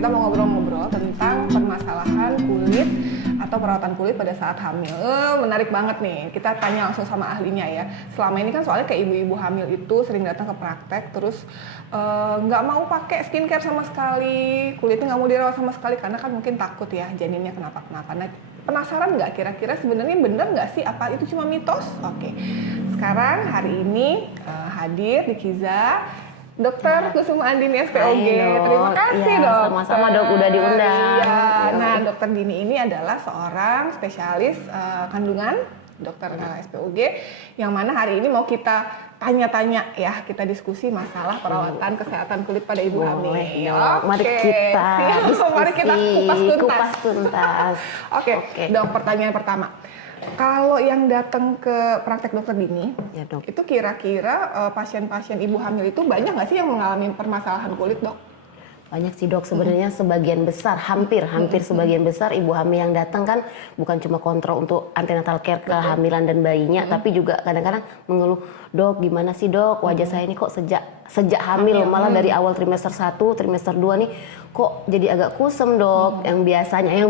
kita mau ngobrol-ngobrol tentang permasalahan kulit atau perawatan kulit pada saat hamil. Menarik banget nih, kita tanya langsung sama ahlinya ya. Selama ini kan soalnya kayak ibu-ibu hamil itu sering datang ke praktek, terus nggak mau pakai skincare sama sekali, kulitnya nggak mau dirawat sama sekali, karena kan mungkin takut ya janinnya kenapa-kenapa. Nah, penasaran nggak kira-kira sebenarnya bener nggak sih, apa itu cuma mitos? Oke, sekarang hari ini hadir di Kiza Dokter Kusuma Andini SPOG. Terima kasih ya, dok. Sama-sama dok, udah diundang. Iya. Nah, Dokter Dini ini adalah seorang spesialis kandungan, dokter SPOG, yang mana hari ini mau kita tanya-tanya ya, kita diskusi masalah perawatan kesehatan kulit pada ibu hamil. Mari kita diskusi, mari kita kupas tuntas. Oke, dok, pertanyaan pertama. Kalau yang datang ke praktek dokter Dini, ya, dok, itu kira-kira pasien-pasien ibu hamil itu banyak nggak sih yang mengalami permasalahan kulit, dok? Banyak sih dok, sebenarnya sebagian besar, hampir sebagian besar ibu hamil yang datang kan bukan cuma kontrol untuk antenatal care kehamilan dan bayinya, tapi juga kadang-kadang mengeluh, dok gimana sih dok, wajah saya ini kok sejak hamil, malah dari awal trimester 1, trimester 2 nih kok jadi agak kusem dok, yang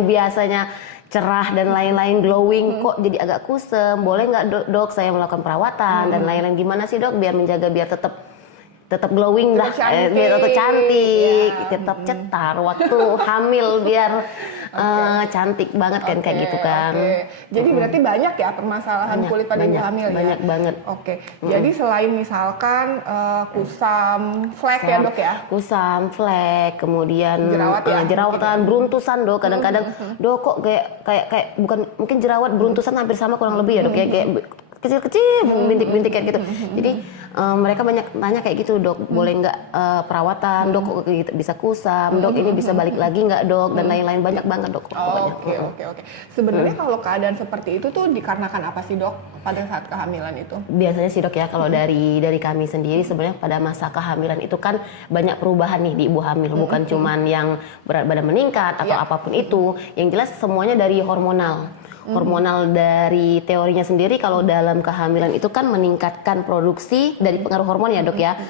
biasanya cerah dan lain-lain, glowing kok jadi agak kusem. Boleh nggak dok saya melakukan perawatan dan lain-lain, gimana sih dok biar menjaga biar tetap glowing dah, biar tetap cantik, tetap cetar waktu hamil biar cantik banget kan, kayak gitu kan. Jadi berarti banyak ya permasalahan kulit pada ibu hamil ya? Banyak banget. Jadi selain misalkan kusam, flek ya dok ya? Kusam, flek, kemudian jerawatan, beruntusan dok. Kadang-kadang dok kok kayak bukan, mungkin jerawat beruntusan hampir sama kurang lebih ya dok, kayak kecil-kecil, bintik-bintik kayak gitu. Jadi mereka banyak tanya kayak gitu, dok boleh nggak perawatan, dok kok bisa kusam, dok ini bisa balik lagi nggak dok, dan lain-lain, banyak banget dok. Oke. Sebenarnya kalau keadaan seperti itu tuh dikarenakan apa sih dok pada saat kehamilan itu? Biasanya sih dok ya, kalau dari kami sendiri sebenarnya pada masa kehamilan itu kan banyak perubahan nih di ibu hamil, bukan cuman yang berat badan meningkat atau apapun itu, yang jelas semuanya dari hormonal. Hormonal dari teorinya sendiri, kalau dalam kehamilan itu kan meningkatkan produksi dari pengaruh hormon ya dok ya,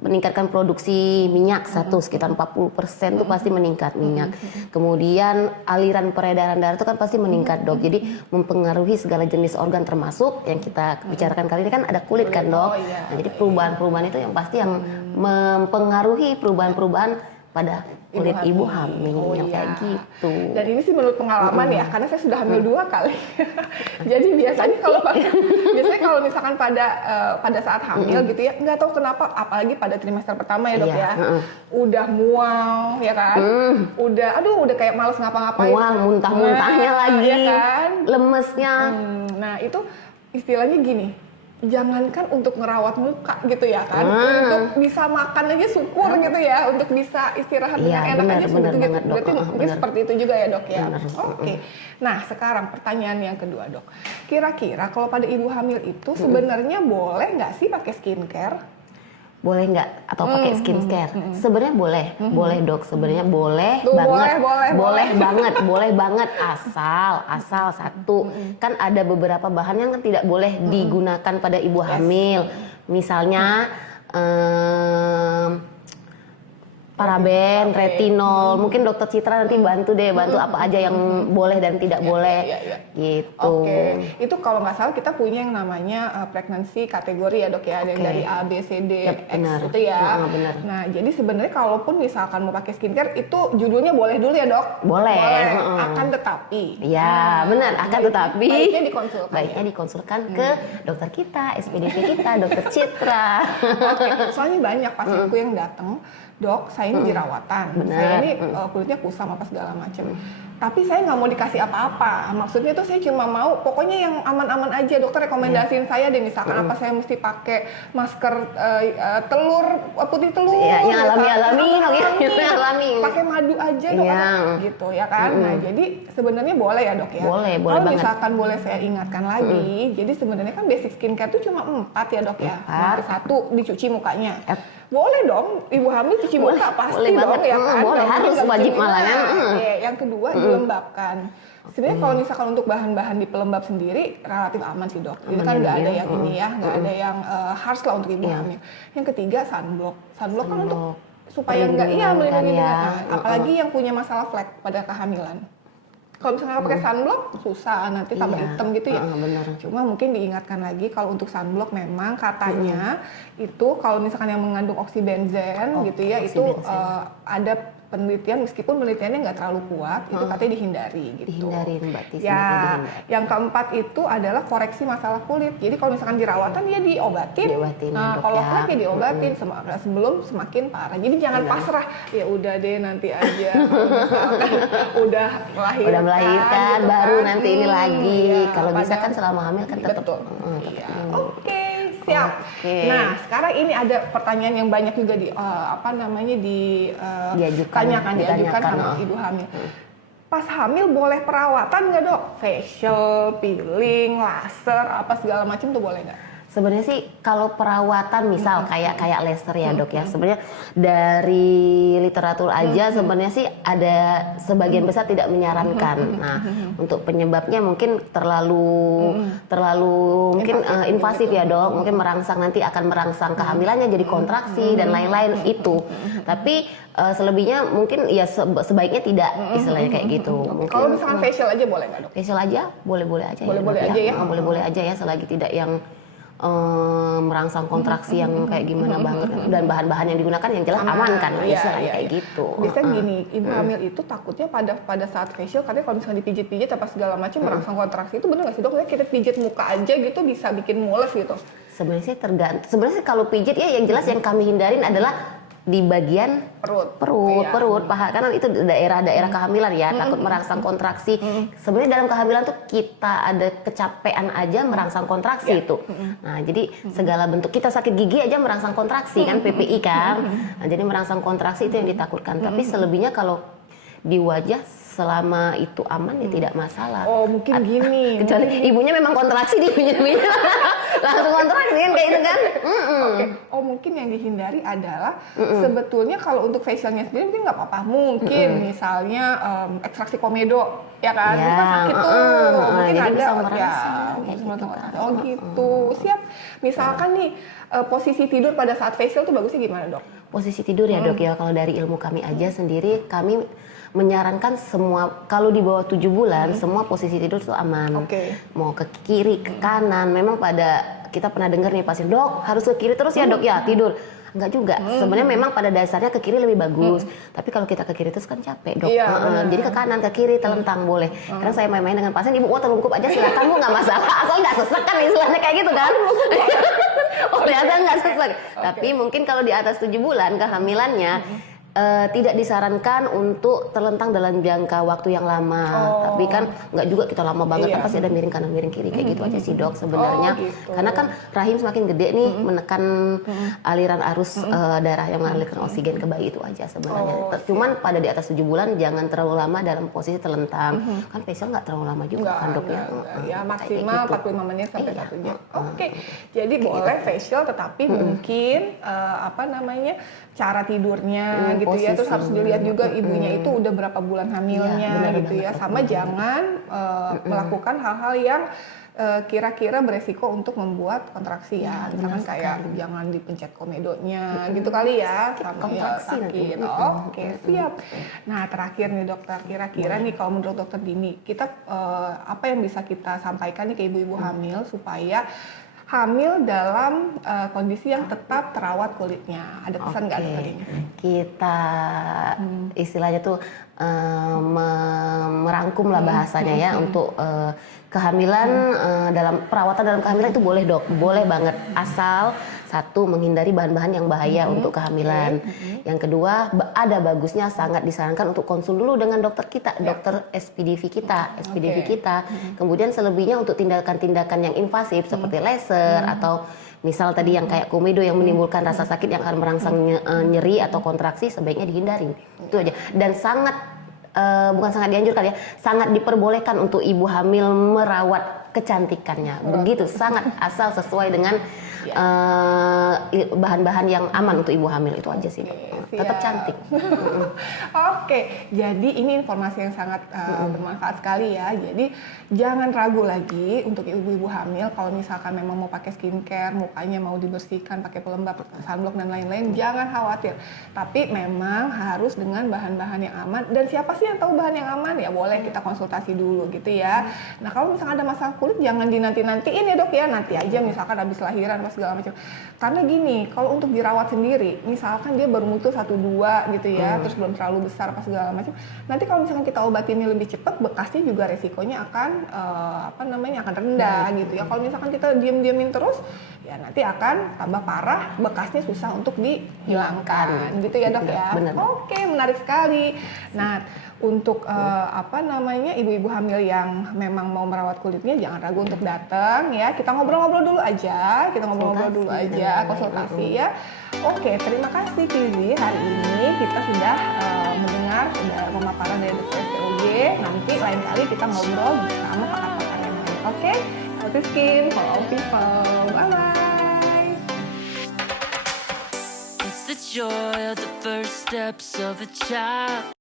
meningkatkan produksi minyak sekitar 40% itu pasti meningkat minyak. Kemudian aliran peredaran darah itu kan pasti meningkat dok, jadi mempengaruhi segala jenis organ termasuk yang kita bicarakan kali ini kan ada kulit kan dok. Nah, jadi perubahan-perubahan itu yang pasti yang mempengaruhi perubahan-perubahan pada kulit ibu hamil kayak gitu. Dan ini sih menurut pengalaman ya, karena saya sudah hamil 2 kali. Jadi biasanya kalau misalkan pada saat hamil gitu ya, nggak tahu kenapa, apalagi pada trimester pertama ya dok ya, udah mual ya kan, udah kayak males ngapa-ngapain, mual, muntah-muntahnya lagi, ya kan? Lemesnya. Nah itu istilahnya gini, jangankan untuk ngerawat muka gitu ya kan, untuk bisa makan aja syukur gitu ya, untuk bisa istirahat dengan enak aja gitu. Berarti mungkin seperti itu juga ya dok ya. Nah sekarang pertanyaan yang kedua dok, kira-kira kalau pada ibu hamil itu sebenarnya boleh nggak sih pakai skincare? Boleh nggak atau pakai skincare? Sebenarnya boleh dok, sebenarnya boleh banget, asal satu kan ada beberapa bahan yang kan tidak boleh digunakan pada ibu hamil, misalnya paraben, retinol. Mungkin dokter Citra nanti bantu apa aja yang boleh dan tidak boleh gitu. Itu kalau nggak salah kita punya yang namanya pregnancy kategori ya dok ya, ada yang dari A, B, C, D, X gitu ya. Nah jadi sebenarnya kalaupun misalkan mau pakai skincare itu judulnya boleh dulu ya dok? Boleh. Akan tetapi. Ya benar, akan tetapi. Baiknya dikonsulkan ke dokter kita, SPDP kita, dokter Citra. Soalnya banyak pasienku yang datang, dok, saya ini jerawatan, saya ini kulitnya kusam apa segala macam. Tapi saya nggak mau dikasih apa-apa. Maksudnya tuh saya cuma mau, pokoknya yang aman-aman aja. Dokter rekomendasiin saya deh, misalkan apa saya mesti pakai masker putih telur, yang alami, pakai madu aja dok, gitu ya kan. Nah jadi sebenarnya boleh ya dok ya. Boleh kalau banget. Misalkan boleh saya ingatkan lagi, jadi sebenarnya kan basic skincare tuh cuma 4 ya dok ya. Nomor 1 dicuci mukanya. Boleh dong, ibu hamil cuci muka pasti dong ya kan. Boleh, harus wajib malahnya. Yang kedua dilembabkan. Sebenarnya kalau misalkan untuk bahan-bahan di pelembab sendiri relatif aman sih dok. Itu kan nggak ada yang ini ya, nggak ada yang harsh lah untuk ibu hamil. Yang ketiga sunblock. Sunblock kan untuk supaya nggak melindungi ya. apalagi yang punya masalah flek pada kehamilan. Kalau misalnya nggak pakai sunblock susah, nanti tambah hitam gitu ya. Bener. Cuma mungkin diingatkan lagi kalau untuk sunblock memang katanya itu kalau misalkan yang mengandung oksibenzen gitu ya, itu ada penelitian, meskipun penelitiannya nggak terlalu kuat, itu katanya dihindari gitu. Dihindarin Mbak Tis. Ya, yang keempat itu adalah koreksi masalah kulit. Jadi kalau misalkan jerawatan ya diobatin. Nah, kalau flek ya diobatin sebelum semakin parah. Jadi jangan pasrah. Ya udah deh nanti aja. udah melahirkan gitu baru kan. Nanti ini lagi. Ya, kalau bisa kan selama hamil kan tetap. Oke. Siap. Nah, sekarang ini ada pertanyaan yang banyak juga diajukan sama ibu hamil. Pas hamil boleh perawatan nggak dok? Facial, peeling, laser, apa segala macam tuh boleh nggak? Sebenarnya sih kalau perawatan misal kayak laser ya dok ya, sebenarnya dari literatur aja sebenarnya sih ada sebagian besar tidak menyarankan. Nah untuk penyebabnya mungkin terlalu mungkin invasif ya dok, mungkin nanti akan merangsang kehamilannya jadi kontraksi dan lain-lain itu. Tapi selebihnya mungkin ya sebaiknya tidak, istilahnya kayak gitu. Kalau misalkan facial aja boleh nggak dok? Facial aja boleh-boleh aja. Boleh-boleh aja ya selagi tidak yang merangsang kontraksi yang kayak gimana banget, dan bahan-bahan yang digunakan yang jelas aman kan, kayak gitu. Biasanya gini, ibu hamil itu takutnya pada saat facial katanya kalau misalnya dipijit-pijit apa segala macam merangsang kontraksi, itu benar nggak sih dok? Kita pijit muka aja gitu bisa bikin mules gitu. Sebenarnya sih tergantung. Sebenarnya kalau pijit ya yang jelas yang kami hindarin adalah di bagian perut, paha, karena itu daerah-daerah kehamilan ya, takut merangsang kontraksi. Sebenarnya dalam kehamilan tuh kita ada kecapean aja merangsang kontraksi itu. Nah, jadi segala bentuk kita sakit gigi aja merangsang kontraksi kan, PPI kan. Nah, jadi merangsang kontraksi itu yang ditakutkan. Tapi selebihnya kalau di wajah selama itu aman ya tidak masalah. Oh mungkin gini. Kecuali ibunya memang kontraksi, ibunya langsung kontraksi kan kayak itu kan. Oke. Oh mungkin yang dihindari adalah sebetulnya kalau untuk facialnya sendiri mungkin nggak apa-apa. Mungkin misalnya ekstraksi komedo ya kan, itu kan sakit tuh. Mungkin ada Oh gitu. Siap. Misalkan nih posisi tidur pada saat facial tuh bagusnya gimana dok? Posisi tidur ya dok ya, kalau dari ilmu kami aja sendiri kami menyarankan semua kalau di bawah 7 bulan semua posisi tidur itu aman. Mau ke kiri, ke kanan. Memang kita pernah dengar nih pasien, dok harus ke kiri terus ya dok ya tidur. Enggak juga. Sebenarnya memang pada dasarnya ke kiri lebih bagus. Tapi kalau kita ke kiri terus kan capek dok. Jadi ke kanan, ke kiri telentang boleh. Karena saya main-main dengan pasien, ibu terlungkup aja silakan bu, nggak masalah. Asal nggak sesek kan istilahnya kayak gitu kan. Oh ternyata nggak sesek. Tapi mungkin kalau di atas 7 bulan kehamilannya tidak disarankan untuk terlentang dalam jangka waktu yang lama. Tapi kan nggak juga kita lama banget, kan pasti ada miring kanan miring kiri kayak gitu aja sih dok sebenarnya. Karena kan rahim semakin gede nih menekan aliran arus darah yang mengalirkan oksigen ke bayi itu aja sebenarnya. Cuman pada di atas 7 bulan jangan terlalu lama dalam posisi terlentang. Kan facial nggak terlalu lama juga kan dok ya. Ya maksimal 45 menit sampai 1 jam. Jadi boleh facial tetapi mungkin cara tidurnya gitu ya, terus harus dilihat juga ibunya itu udah berapa bulan hamilnya gitu ya, sama jangan melakukan hal-hal yang kira-kira beresiko untuk membuat kontraksi ya, misalkan kayak jangan dipencet komedonya gitu kali ya, sama sakit. Oke, siap. Nah terakhir nih dokter, kira-kira nih kalau menurut dokter Dini, kita apa yang bisa kita sampaikan nih ke ibu-ibu hamil supaya hamil dalam kondisi yang tetap terawat kulitnya? Ada pesan nggak dokter ini? Kita istilahnya tuh merangkum lah bahasanya ya untuk kehamilan, dalam perawatan dalam kehamilan itu boleh dok, boleh banget, asal satu menghindari bahan-bahan yang bahaya untuk kehamilan. Yang kedua ada bagusnya sangat disarankan untuk konsul dulu dengan dokter kita, dokter SPDV kita. Kemudian selebihnya untuk tindakan-tindakan yang invasif seperti laser atau misal tadi yang kayak komedo yang menimbulkan rasa sakit yang akan merangsang nyeri atau kontraksi, sebaiknya dihindari. Itu aja. Dan bukan sangat dianjurkan ya, sangat diperbolehkan untuk ibu hamil merawat kecantikannya. Begitu, sangat, asal sesuai dengan bahan-bahan yang aman untuk ibu hamil, itu aja sih. Tetap cantik. Oke, jadi ini informasi yang sangat bermanfaat sekali ya. Jadi jangan ragu lagi untuk ibu-ibu hamil kalau misalkan memang mau pakai skincare, mukanya mau dibersihkan pakai pelembab, sunblock dan lain-lain, jangan khawatir. Tapi memang harus dengan bahan-bahan yang aman. Dan siapa sih yang tahu bahan yang aman? Ya boleh kita konsultasi dulu gitu ya. Nah kalau misalkan ada masalah kulit jangan dinanti-nantiin ya dok ya. Nanti aja misalkan habis lahiran apa segala macam. Karena gini, kalau untuk dirawat sendiri, misalkan dia baru muncul 1-2 gitu ya, terus belum terlalu besar apa segala macam. Nanti kalau misalkan kita obatinnya lebih cepat, bekasnya juga resikonya akan akan rendah gitu ya. Kalau misalkan kita diam-diamin terus, ya nanti akan tambah parah, bekasnya susah untuk dihilangkan gitu ya dok ya. Benar. Oke, menarik sekali. Nah, untuk ibu-ibu hamil yang memang mau merawat kulitnya jangan ragu untuk datang ya. Kita ngobrol-ngobrol dulu aja, konsultasi ya. Oke, terima kasih Kizi. Hari ini kita sudah mendengar pemaparan dari Dr. SPOG. Nanti lain kali kita ngobrol bersama pakar-pakar yang lain. Oke, healthy skin for all people. Bye-bye. It's the joy of the first steps of a child.